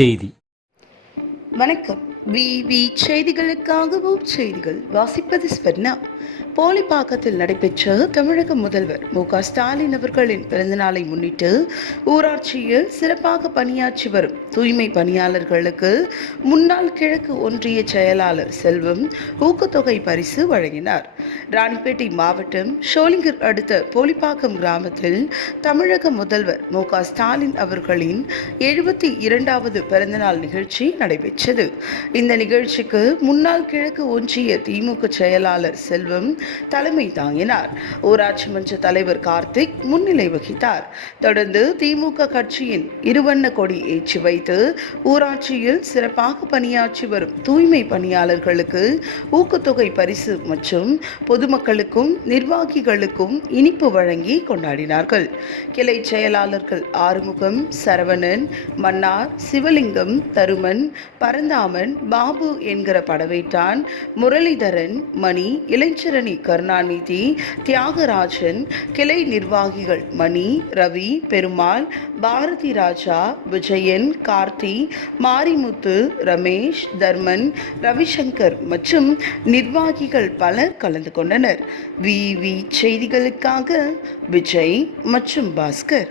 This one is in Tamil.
செய்தி. வணக்கம். விவி செய்திகளுக்காகவும் செய்திகள் வாசிப்பது ஸ்வர்ணா. போலிப்பாக்கத்தில் நடைபெற்ற தமிழக முதல்வர் மு.க.ஸ்டாலின் அவர்களின் பிறந்தநாளை முன்னிட்டு ஊராட்சியில் சிறப்பாக பணியாற்றி வரும் தூய்மை பணியாளர்களுக்கு முன்னாள் கிழக்கு ஒன்றிய செயலாளர் செல்வம் ஊக்கத்தொகை பரிசு வழங்கினார். ராணிப்பேட்டை மாவட்டம் ஷோலிங்கர் அடுத்த போலிப்பாக்கம் கிராமத்தில் தமிழக முதல்வர் மு.க.ஸ்டாலின் அவர்களின் 72வது பிறந்தநாள் நிகழ்ச்சி நடைபெற்றது. இந்த நிகழ்ச்சிக்கு முன்னாள் கிழக்கு ஒன்றிய திமுக செயலாளர் செல்வம் தலைமை தாங்கினார். ஊராட்சி மன்ற தலைவர் கார்த்திக் முன்னிலை வகித்தார். தொடர்ந்து திமுக கட்சியின் இருவண்ண கொடி ஏற்றி வைத்து ஊராட்சியில் சிறப்பாக பணியாற்றி வரும் தூய்மை பணியாளர்களுக்கு ஊக்கத்தொகை பரிசு மற்றும் பொதுமக்களுக்கும் நிர்வாகிகளுக்கும் இனிப்பு வழங்கி கொண்டாடினார்கள். கிளை செயலாளர்கள் ஆறுமுகம், சரவணன், மன்னார், சிவலிங்கம், தருமன், பரந்தாமன், பாபு என்கிற படவேட்டான், முரளிதரன், மணி, இளைஞரணி கருணாநிதி, தியாகராஜன், கிளை நிர்வாகிகள் மணி, ரவி, பெருமாள், பாரதி ராஜா, விஜயன், கார்த்தி, மாரிமுத்து, ரமேஷ், தர்மன், ரவிசங்கர் மற்றும் நிர்வாகிகள் பலர் கலந்து கொண்டனர். விவி செய்திகளுக்காக விஜய் மற்றும் பாஸ்கர்.